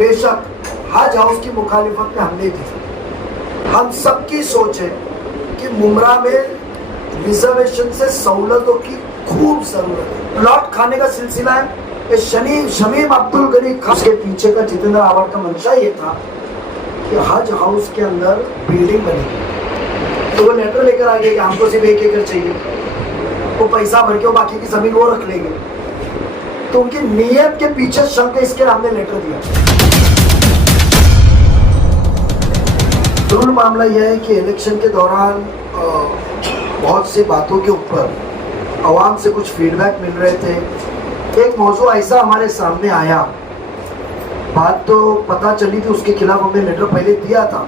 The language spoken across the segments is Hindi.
बेशक हज हाउस की मुखालिफत में हमने थी। हम सबकी सोच है कि मुमरा में रिजर्वेशन से सहूलतों की खूब जरूरत है। प्लॉट खाने का सिलसिला है। शमीम अब्दुल गनी खान के पीछे का जितेंद्र आवाड का मंशा ये था कि हज हाउस के अंदर बिल्डिंग बनेगी। तो वो लेटर लेकर आ गए कि हमको सिर्फ 1 एकड़ चाहिए, वो पैसा भर के वो बाकी की जमीन वो रख लेंगे। तो उनकी नीयत के पीछे शंक है, इसके हमने लेटर दिया। जरूर मामला यह है कि इलेक्शन के दौरान बहुत सी बातों के ऊपर आवाम से कुछ फीडबैक मिल रहे थे। एक मौजू ऐसा हमारे सामने आया, बात तो पता चली थी, उसके खिलाफ हमने लेटर पहले दिया था,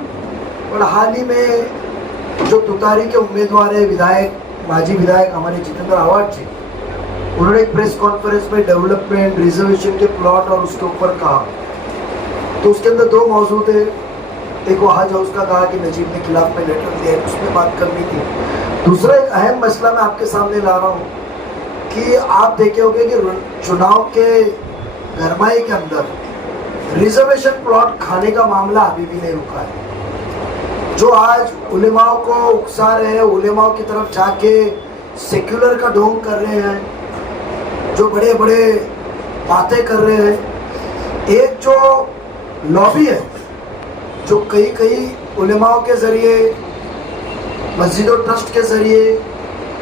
और हाल ही में जो तुतारी के उम्मीदवार है विधायक, माजी विधायक हमारे जितेंद्र आवाड जी, उन्होंने एक प्रेस कॉन्फ्रेंस में डेवलपमेंट रिजर्वेशन के प्लॉट और उसके ऊपर कहा। तो उसके अंदर 2 मौजू थे। एक वो हज हाउस का कहा कि नजीब के खिलाफ में लेटर दिया है, उसमें बात करनी थी। दूसरा एक अहम मसला मैं आपके सामने ला रहा हूँ कि आप देखे होंगे कि चुनाव के गरमाई के अंदर रिजर्वेशन प्लॉट खाने का मामला अभी भी नहीं रुका है। जो आज उलेमाओं को उकसा रहे हैं, उलेमाओं की तरफ जाके सेक्युलर का ढोंग कर रहे हैं, जो बड़े बड़े बातें कर रहे हैं, एक जो लॉबी है जो कई उलेमाओं के जरिए, मस्जिद और ट्रस्ट के जरिए,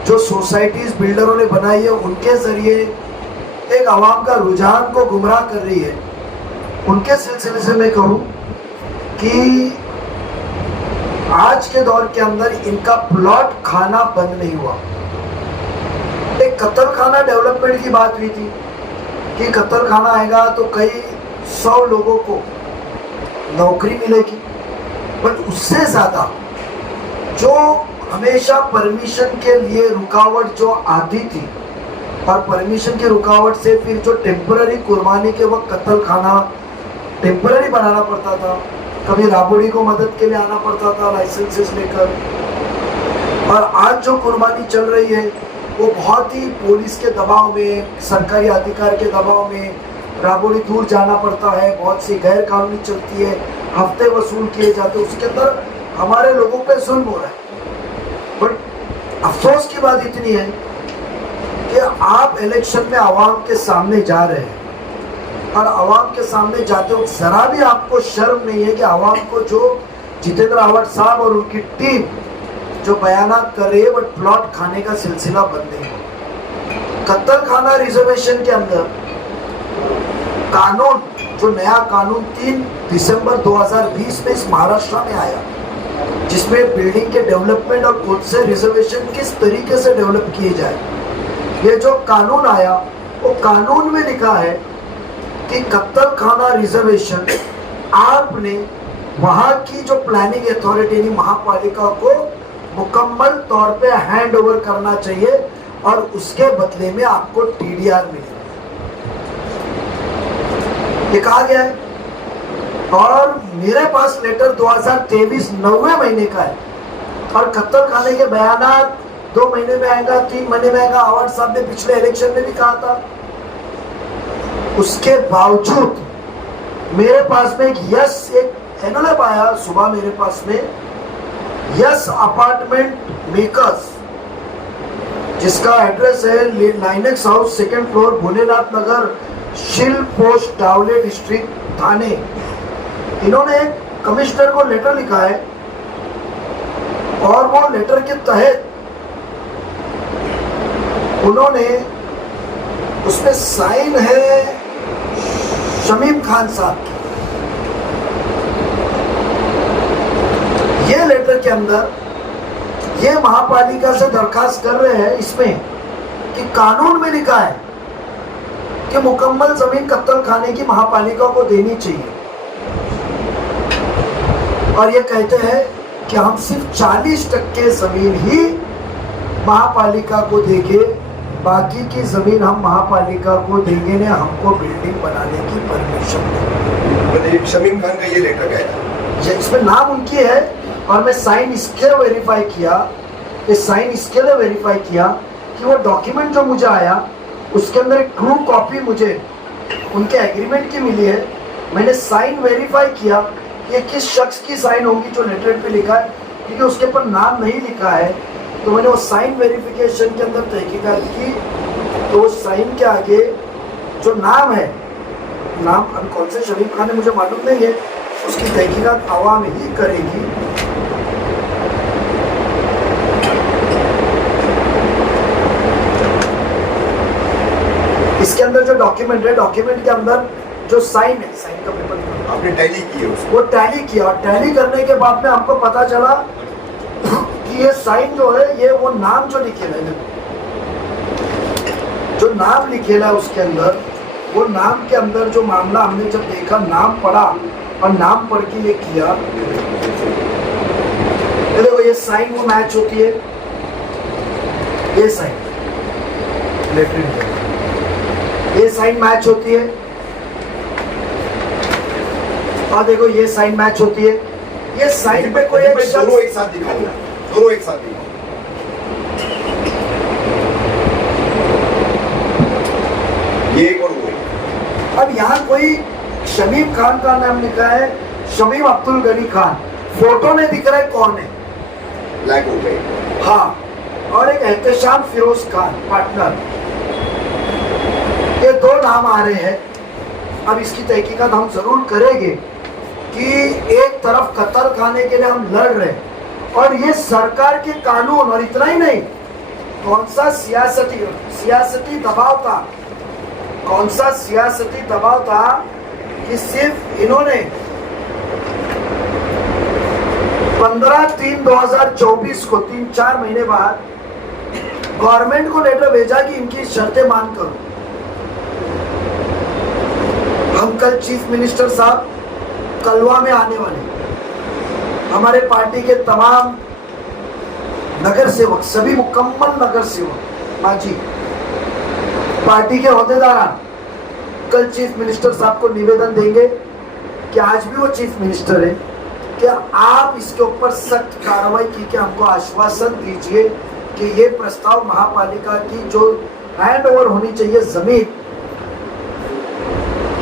जो सोसाइटीज बिल्डरों ने बनाई है उनके जरिए एक आवाम का रुझान को गुमराह कर रही है, उनके सिलसिले से मैं कहूँ कि आज के दौर के अंदर इनका प्लॉट खाना बंद नहीं हुआ। एक कत्ल खाना डेवलपमेंट की बात हुई थी कि कत्ल खाना आएगा तो कई 100 लोगों को नौकरी मिलेगी, बट उससे ज़्यादा जो हमेशा परमिशन के लिए रुकावट जो आती थी, और परमिशन की रुकावट से फिर जो टेम्पररी कुर्बानी के वक्त कत्ल खाना टेम्पररी बनाना पड़ता था, कभी राबड़ी को मदद के लिए आना पड़ता था लाइसेंसेस लेकर, और आज जो कुर्बानी चल रही है वो बहुत ही पुलिस के दबाव में, सरकारी अधिकार के दबाव में, राबड़ी दूर जाना पड़ता है, बहुत सी गैर कानूनी चलती है, हफ्ते वसूल किए जाते हैं, उसके अंदर हमारे लोगों पे जुल्म हो रहा है। बट अफसोस की बात इतनी है कि आप इलेक्शन में आवाम के सामने जा रहे हैं, और आवाम के सामने जाते हो जरा भी आपको शर्म नहीं है कि आवाम को जो जितेंद्र आवाड साहब और उनकी टीम जो बयानात कर रही है, बट प्लॉट खाने का सिलसिला बंद नहीं है। कत्ल खाना रिजर्वेशन के अंदर कानून, जो नया कानून 3 दिसंबर 2020 में इस महाराष्ट्र में आया, जिसमें बिल्डिंग के डेवलपमेंट और खुद से रिजर्वेशन किस तरीके से डेवलप किए जाए, ये जो कानून आया वो कानून में लिखा है कि कत्ल खाना रिजर्वेशन आपने वहाँ की जो प्लानिंग अथॉरिटी यानी महापालिका को मुकम्मल तौर पे हैंड ओवर करना चाहिए, और उसके बदले में आपको TDR मिलेगा, ये कहा गया है। और मेरे पास लेटर 2023 9वें महीने का है, और कत्ल खाने के बयानात 2 महीने में आएगा, 3 महीने में आएगा। आवाड साहब ने पिछले इलेक्शन में भी कहा था। उसके बावजूद मेरे पास में एक एनवलप आया सुबह मेरे पास में, यस अपार्टमेंट मेकर्स, जिसका एड्रेस है Linex house, 2nd floor, Bholenath Nagar, Shil post, डावले district, थाने। इन्होंने कमिश्नर को लेटर लिखा है, और वो लेटर के तहत उन्होंने, उसमें साइन है शमीम खान साहब की। ये लेटर के अंदर ये महापालिका से दरखास्त कर रहे हैं इसमें कि कानून में लिखा है कि मुकम्मल जमीन कत्ल खाने की महापालिका को देनी चाहिए, और ये कहते हैं कि हम सिर्फ 40% जमीन ही महापालिका को देंगे, बाकी की जमीन हम महापालिका को देंगे ने हमको बिल्डिंग बनाने की परमिशन दें। शमीम खान का ये लेटर है, इसमें नाम उनकी है, और मैं साइन इसके वेरीफाई किया, कि वो डॉक्यूमेंट जो मुझे आया उसके अंदर एक ट्रू कॉपी मुझे उनके एग्रीमेंट की मिली है, मैंने साइन वेरीफाई किया कि ये किस शख्स की साइन होगी जो लेटर पे लिखा है, क्योंकि उसके ऊपर नाम नहीं लिखा है। तो मैंने वो साइन वेरिफिकेशन के अंदर तहकीकात की, तो वो साइन के आगे जो नाम है, नाम अब कौन से शरीफ खान है मुझे मालूम नहीं है, उसकी तहकीकात आवाम ही करेगी। इसके अंदर जो डॉक्यूमेंट है, डॉक्यूमेंट के अंदर जो साइन है, साइन का पेपर आपने टैली की है उसको? वो टैली किया, और टैली करने के बाद में हमको पता चला कि ये साइन जो है, ये वो नाम जो लिखेला है, जो नाम लिखेला है उसके अंदर, वो नाम के अंदर जो मामला हमने जब देखा, नाम पढ़ा और नाम पढ़ के ये किया, ये देखो ये साइन वो मैच होती है, ये साइन ये साइन मैच होती है, और देखो ये साइन मैच होती है। ये साइन पे कोई एक दोनों एक साथ दिखाओ, दोनों एक साथ दिखाओ। ये एक और वो एक। अब यहाँ कोई शमीम खान का नाम लिखा है, शमीम अब्दुल गनी खान, फोटो में दिख रहा है कौन है, ब्लैक हो गए। हाँ, और एक एहतशाम फिरोज खान पार्टनर, ये दो नाम आ रहे हैं। अब इसकी तहकीकात हम जरूर करेंगे कि एक तरफ कत्ल खाने के लिए हम लड़ रहे हैं, और ये सरकार के कानून, और इतना ही नहीं, कौन सा सियासती दबाव था, कौन सा सियासती दबाव था कि सिर्फ इन्होंने 15/3/2024 को 3-4 महीने बाद गवर्नमेंट को लेटर भेजा कि इनकी शर्तें मान करो। हम कल चीफ मिनिस्टर साहब कलवा में आने वाले, हमारे पार्टी के तमाम नगर सेवक, सभी मुकम्मल नगर सेवक माजी पार्टी के ओहदेदार कल चीफ मिनिस्टर साहब को निवेदन देंगे कि आज भी वो चीफ मिनिस्टर है, कि आप इसके ऊपर सख्त कार्रवाई की, हमको आश्वासन दीजिए कि ये प्रस्ताव महापालिका की जो हैंड ओवर होनी चाहिए जमीन,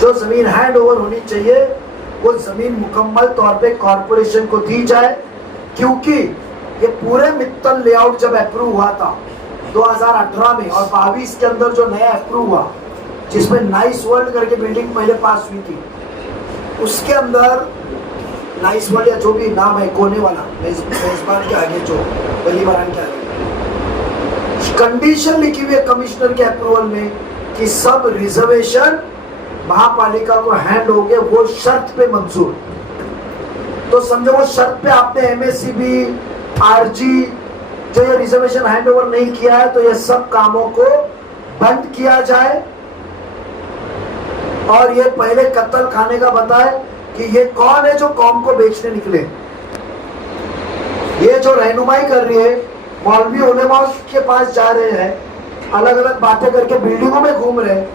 जो जमीन हैंड ओवर होनी चाहिए, वो जमीन मुकम्मल तौर पे कॉरपोरेशन को दी जाए। क्योंकि ये पूरे मित्तल लेआउट जब अप्रूव हुआ था 2018 में और 22 के अंदर जो नया अप्रूव हुआ, जिसमें नाइस वर्ल्ड करके बिल्डिंग पहले पास हुई थी, उसके अंदर नाइस वर्ल्ड या जो भी नाम है, कोने वाला मेजबान के आगे, जो बलीबारान के आगे कंडीशन लिखी हुई है कमिश्नर के अप्रूवल में कि सब रिजर्वेशन महापालिका को हैंड हो गए, वो शर्त पे मंजूर। तो समझो वो शर्त पे आपने एमएससीबी, आरजी, जो ये रिजर्वेशन हैंड ओवर नहीं किया है, तो ये सब कामों को बंद किया जाए। और ये पहले कत्ल खाने का बताए कि ये कौन है जो कौम को बेचने निकले। ये जो रहनुमाई कर रही है, मौलवी उलेमा के पास जा रहे हैं, अलग अलग बातें करके बिल्डिंगों में घूम रहे हैं,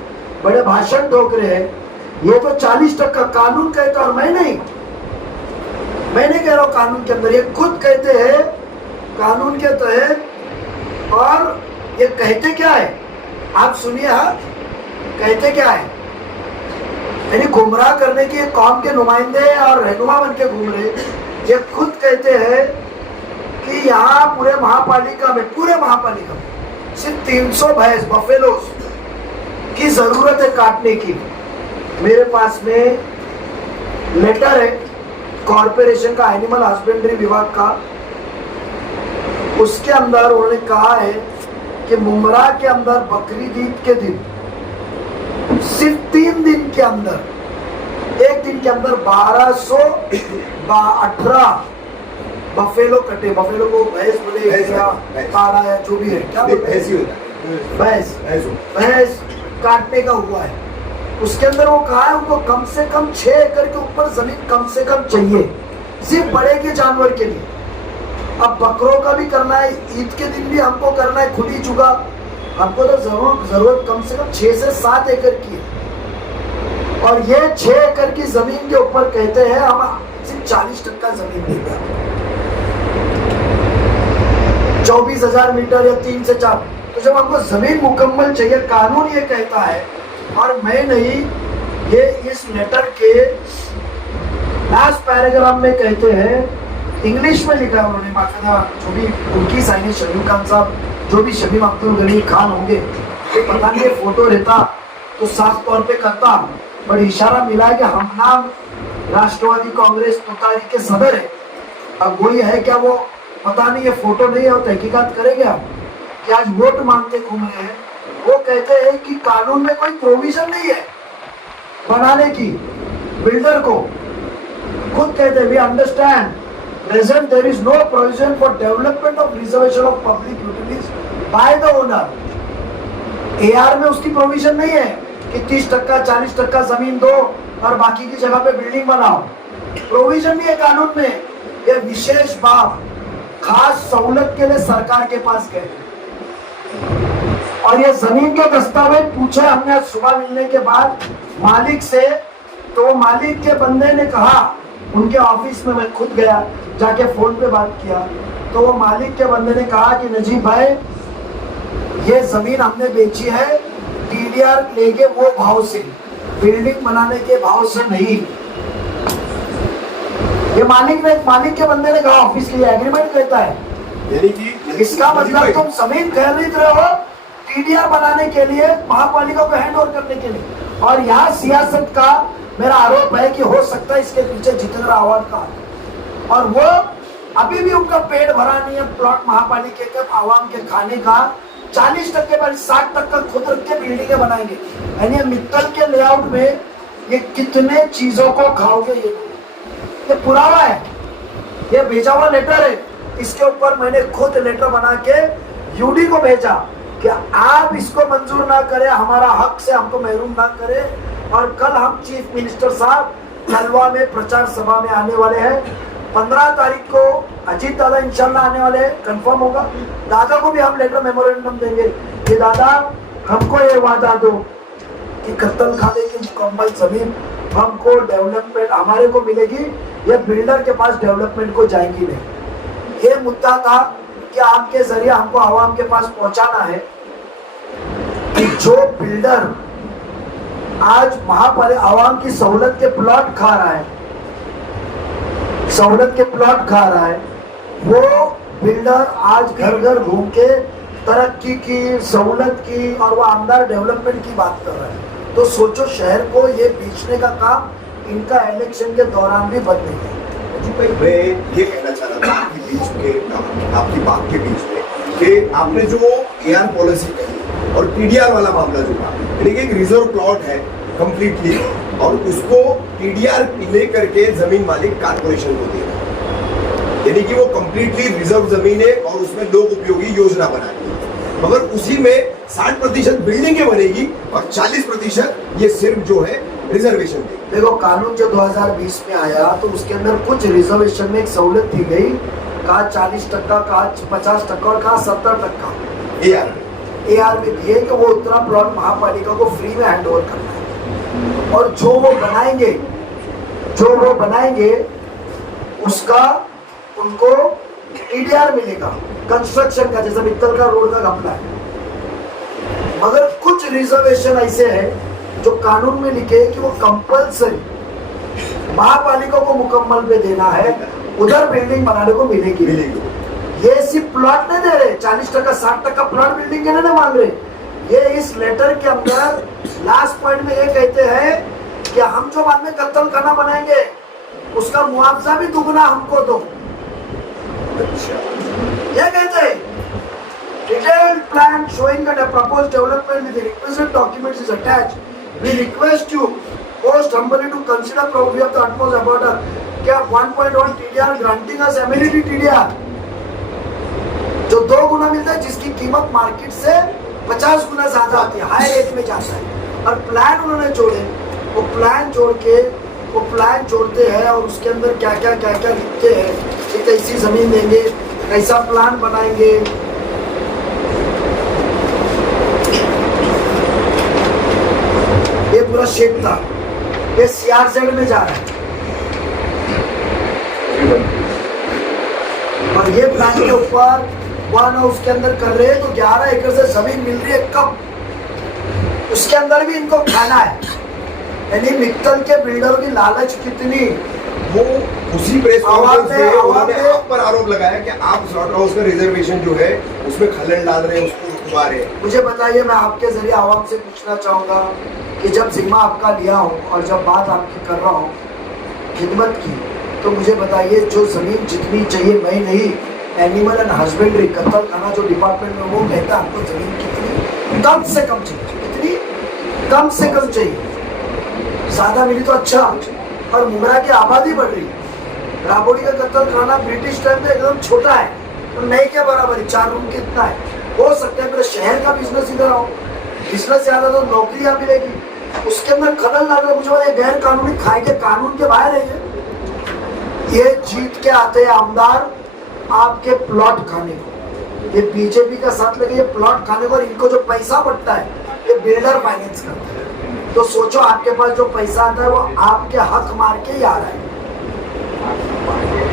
बड़े भाषण ठोक रहे हैं, ये तो 40% कानून कहता है, और मैं नहीं कह रहा हूं कानून के अंदर, ये खुद कहते हैं कानून के तहत। और ये कहते क्या है, आप सुनिए, हाँ कहते क्या है, यानी गुमराह करने की कौम के नुमाइंदे और रहनुमा बन के घूम रहे। ये खुद कहते हैं कि यहाँ पूरे महापालिका में सिर्फ 300 भैंस बफेलोस की जरूरत है काटने की। मेरे पास में लेटर है कॉर्पोरेशन का, एनिमल हस्बेंड्री विभाग का, उसके अंदर उन्होंने कहा है कि मुमरा के अंदर बकरीद ईद के दिन सिर्फ 3 दिन के अंदर, एक दिन के अंदर 1218 बफेलो कटे। बफेलो को भैंस बोले या पाड़ा या जो भी है, क्या बोलते हैं, भैंस काटने का हुआ है। उसके अंदर वो कहा है उनको कम से कम 6 एकड़ के ऊपर जमीन कम से कम चाहिए, सिर्फ बड़े के जानवर के लिए। अब बकरों का भी करना है, ईद के दिन भी हमको करना है, खुली जुगा, हमको तो जरूरत कम से कम 6 से 7 एकड़ की है। और ये 6 एकड़ की जमीन के ऊपर कहते हैं हम सिर्फ 40% जमीन देगा, 24,000 मीटर या 3 से 4। तो जब हमको जमीन मुकम्मल चाहिए, कानून ये कहता है, और मैं नहीं, ये इस लेटर के लास्ट पैराग्राफ में कहते हैं, इंग्लिश में लिखा है उन्होंने, बाकायदा जो भी उनकी साइन है शमीम खान साहब, जो भी शमीम अब्दुल गनी खान होंगे, ये पता नहीं ये फोटो रहता तो साफ तौर पे करता, पर इशारा मिला है कि हम नाम राष्ट्रवादी कांग्रेस तुतारी के सदर है। अब वही है क्या वो पता नहीं, ये फोटो नहीं है, वो तहकीकात करेंगे हम कि आज वोट मांगते घूम रहे हैं। वो कहते हैं कि कानून में कोई प्रोविजन नहीं है बनाने की बिल्डर को, खुद कहते हैं we understand present there is no provision for development of reservation of public utilities by the owner. AR में उसकी प्रोविजन नहीं है कि 30% 40% जमीन दो और बाकी की जगह पे बिल्डिंग बनाओ, प्रोविजन नहीं है कानून में। ये विशेष बात खास सहूलत के लिए सरकार के पास गए और ये जमीन के दस्तावेज पूछे हमने आज सुबह मिलने के बाद मालिक से, तो मालिक के बंदे ने कहा, उनके ऑफिस में मैं खुद गया, जाके फोन पे बात किया, तो वो मालिक के बंदे ने कहा कि नजीब भाई ये जमीन हमने बेची है टीडीआर लेके वो भाव से, बिल्डिंग बनाने के भाव से नहीं। ये मालिक के बंदे ने कहा, ऑफिस के एग्रीमेंट कहता है, यानी कि इसका मतलब तुम जमीन खरीद रहे हो टीडीआर बनाने के लिए, महापालिका को हैंड ओवर करने के लिए। और यहाँ सियासत का मेरा आरोप है कि हो सकता है इसके पीछे जितेंद्र आव्हाड का, और वो अभी भी उनका पेट भरा नहीं है प्लॉट महापालिका के आवाम के खाने का। 40% पर 60% खुद रख के बिल्डिंगें बनाएंगे। यानी मित्तल के लेआउट में ये कितने चीजों को खाओगे, ये पुरावा है, ये भेजा हुआ लेटर है। इसके ऊपर मैंने खुद लेटर बना के यूडी को भेजा कि आप इसको मंजूर ना करें, हमारा हक से हमको महरूम ना करें। और कल हम चीफ मिनिस्टर साहब नलवा में प्रचार सभा में आने वाले हैं। 15 तारीख को अजीत दादा इंशाल्लाह आने वाले हैं, कंफर्म होगा। दादा को भी हम लेटर मेमोरेंडम देंगे कि दादा हमको ये वादा दो कि कत्ल खाने की मुकम्मल जमीन हमको डेवलपमेंट हमारे को मिलेगी, ये बिल्डर के पास डेवलपमेंट को जाएंगी नहीं। ये मुद्दा था कि आपके जरिए हमको आवाम के पास पहुंचाना है कि जो बिल्डर आज महापालिका आवाम की सहूलत के प्लॉट खा रहा है, सहूलत के प्लॉट खा रहा है, वो बिल्डर आज घर घर घूम के तरक्की की, सहूलत की और वो आमदार डेवलपमेंट की बात कर रहा है। तो सोचो शहर को ये बेचने का काम इनका इलेक्शन के दौरान भी बंद नहीं है। मैं ये कहना चाह रहा था आपकी बात के बीच में कि आपने जो एआर पॉलिसी कही और टीडीआर वाला मामला जो था, यानी कि एक रिजर्व प्लॉट है कंप्लीटली और उसको टीडीआर लेकर के जमीन मालिक कारपोरेशन को दे रहा है, यानी कि वो कंप्लीटली रिजर्व जमीन है और उसमें लोक उपयोगी योजना बनानी है, मगर उसी में 60% बिल्डिंगें बनेगी और 40% ये सिर्फ जो है रिजर्वेशन देगी। देखो कानून जो 2020 में आया तो उसके अंदर कुछ रिजर्वेशन में एक सहूलत दी गई, कहा 40%, कहा 50% और कहा 70% एआर में दिए कि वो उतना प्लॉट महापालिका को फ्री में हैंड ओवर करना है और जो वो बनाएंगे उसका उनको टीडीआर मिलेगा कंस्ट्रक्शन का, जैसा मित्तल का रोड का घपला है। मगर कुछ रिजर्वेशन ऐसे है जो कानून में लिखे कि वो कंपल्सरी महापालिका को मुकम्मल पे देना है, उधर बिल्डिंग बनाने को मिलेगी। ये सिर्फ प्लॉट नहीं दे रहे, 40% 60% प्लॉट बिल्डिंग के नहीं मांग रहे। ये इस लेटर के अंदर लास्ट पॉइंट में ये कहते हैं कि हम जो बाद में कत्ल खाना बनाएंगे उसका मुआवजा भी दुगना हमको दो। ये कहते हैं detailed plan showing that a proposed development with the requisite documents is attached. We request you most humbly to consider probably of the utmost importance क्या 1.1 TDR granting us amenity TDR जो 2 गुना मिलता है, जिसकी कीमत मार्केट से 50 गुना ज्यादा आती है, हाई रेट में जाता है। और प्लान उन्होंने जोड़े, वो प्लान जोड़ते हैं और उसके अंदर क्या क्या लिखते हैं कि कैसी जमीन देंगे, कैसा प्लान बनाएंगे। ये पूरा शेप था, ये सीआरजेड में जा रहा है और ये प्लान के ऊपर वन हाउस के अंदर कर रहे हैं तो 11 एकड़ से जमीन मिल रही है कम, उसके अंदर भी इनको खाना है। यानी मित्तल के बिल्डर की लालच कितनी। वो उसी प्रेस कॉन्फ्रेंस में आवाम उन्होंने में- आप पर आरोप लगाया कि आप स्लॉटर हाउस का रिजर्वेशन जो है उसमें खलल डाल रहे हैं, उसको रुकवा रहे हैं। मुझे बताइए, मैं आपके जरिए आवाम से पूछना चाहूँगा कि जब जिम्मा आपका लिया हो और जब बात आपकी कर रहा हूँ खिदमत की, तो मुझे बताइए जो ज़मीन जितनी चाहिए, मैं नहीं, एनिमल एंड हस्बेंड्री कत्ल खाना जो डिपार्टमेंट में वो कहता है हमको ज़मीन कितनी कम से कम चाहिए, कितनी कम से कम चाहिए। ज़्यादा मिली तो अच्छा, और मुमरा की आबादी बढ़ रही है। राबोड़ी का कत्ल खाना ब्रिटिश टाइम में एकदम छोटा है, तो नहीं के बराबर है, 4 रूम कितना है। हो सकता है मेरे शहर का बिजनेस इधर आओ, बिजनेस ज़्यादा तो नौकरियाँ मिलेगी, उसके अंदर खलल डाल रहे। मुझे बोला ये गैर कानूनी खाए के कानून के बाहर है ये जीत के आते हैं आमदार आपके प्लॉट खाने को, ये बीजेपी का साथ लगे ये प्लॉट खाने को, और इनको जो पैसा बढ़ता है ये बिल्डर फाइनेंस करते हैं। तो सोचो आपके पास जो पैसा आता है वो आपके हक मार के ही आ रहा है।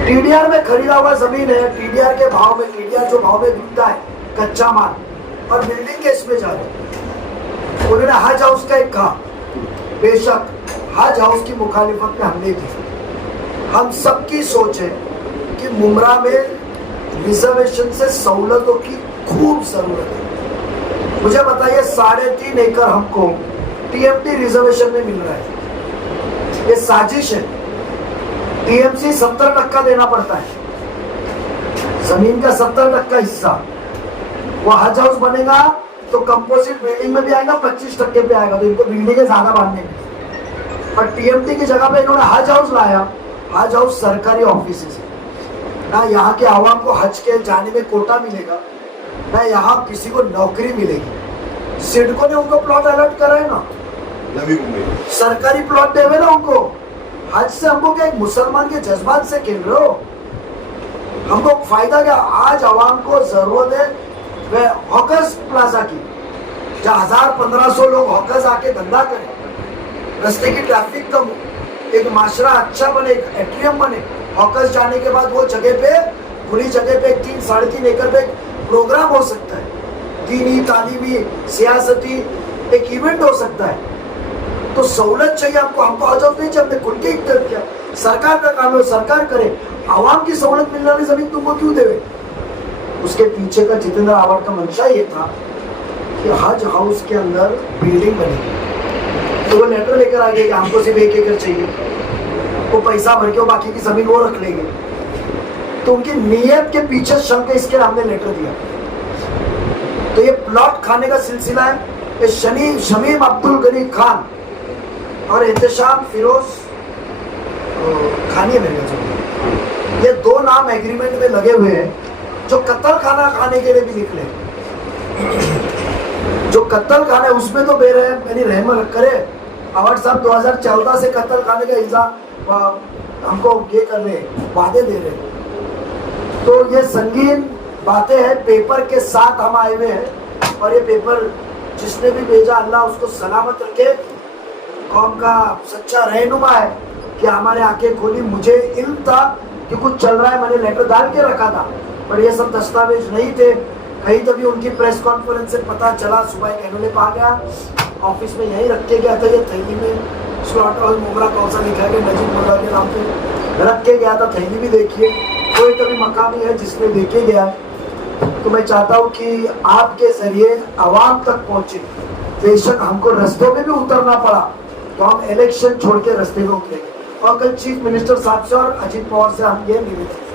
टीडीआर में खरीदा हुआ जमीन है, टीडीआर के भाव में, टीडीआर जो भाव में बिकता है कच्चा माल, और बिल्डिंग केस में जा रहे। उन्होंने हज हाउस का एक कहा, बेशक हज हाउस की मुखालिफत में हमने की। हम सबकी सोच है कि मुमरा में रिजर्वेशन से सहूलतों की खूब जरूरत है। मुझे बताइए 3.5 एकड़ हमको टीएमटी रिजर्वेशन में मिल रहा है, ये साजिश है। टीएमसी 70% देना पड़ता है, जमीन का 70% हिस्सा। वो हज हाउस बनेगा तो कंपोजिट बिल्डिंग में भी आएगा, 25% पे आएगा, तो इनको बिल्डिंगें ज्यादा बांधने में। और टीएमटी की जगह पे इन्होंने हज हाउस लाया। हज हाउस सरकारी ऑफिस है ना, यहाँ के आवाम को हज के जाने में कोटा मिलेगा, ना यहाँ किसी को नौकरी मिलेगी। सिडको ने उनको प्लॉट अलॉट करा है ना, नवी मुंबई सरकारी प्लॉट देवे ना उनको। हज से हमको क्या, एक मुसलमान के जज्बात से खेल रहे हो? हमको फायदा क्या? आज आवाम को जरूरत है वह हॉकर्स प्लाजा की, जहाँ 1000-1500 लोग हॉकर्स आके धंधा करें, रास्ते की ट्रैफिक कम हो, एक माशरा अच्छा बने, एक एट्रियम बने। हॉकर्स जाने के बाद वो जगह पे, खुली जगह पे 3-3.5 एकड़ पे प्रोग्राम हो सकता है, दीनी, तालीमी, सियासती एक इवेंट हो सकता है। तो सहूलत चाहिए हमको, हमको आजाद नहीं चाहिए। हमने खुल के इख्तियार किया, सरकार का काम है, सरकार करे। आवाम की सहूलत मिलने वाली जमीन तुमको क्यों देवे? उसके पीछे का जितेंद्र आवाड का मंशा ये था कि हज हाउस के अंदर बिल्डिंग बनेगी। तो वो लेटर लेकर आ गए कि हमको सिर्फ 1 एकड़ चाहिए, वो पैसा भर के वो बाकी की जमीन वो रख लेंगे। तो उनकी नीयत के पीछे शंक है, इसके हमने लेटर दिया। तो ये प्लॉट खाने का सिलसिला है। ये शमीम अब्दुल गनी खान और एहतशाम फिरोज खानी है, ये 2 नाम एग्रीमेंट में लगे हुए हैं, जो कत्ल खाना खाने के लिए भी निकले। जो कत्ल खाना है उसमें तो बेरहम यानी रहम करे। आवाड साहब 2014 से कत्ल खाने का इल्जाम हमको ये कर रहे, वादे दे रहे। तो ये संगीन बातें हैं, पेपर के साथ हम आए हुए हैं। और ये पेपर जिसने भी भेजा अल्लाह उसको सलामत रखे, कौम का सच्चा रहनुमा है कि हमारे आंखें खोली। मुझे इल्म था कि कुछ चल रहा है, मैंने लेटर डाल के रखा था, पर ये सब दस्तावेज नहीं थे। कहीं तभी उनकी प्रेस कॉन्फ्रेंस से पता चला, सुबह एक एनोलेप आ गया, ऑफिस में यहीं रख के गया था, ये थैली में स्लॉटर हाउस मुमरा कौन सा लिखा है नजीब मुल्ला के नाम पे रख के गया था। थैली भी देखिए, कोई कभी मकामी है जिसने देखे गया। तो मैं चाहता हूँ कि आपके जरिए आवाम तक पहुँचे। बेशक हमको रास्तों में भी उतरना पड़ा तो हम इलेक्शन छोड़ के रास्ते में उतरेंगे। और कल चीफ मिनिस्टर साहब से और अजीत पवार से हम ये निवेदन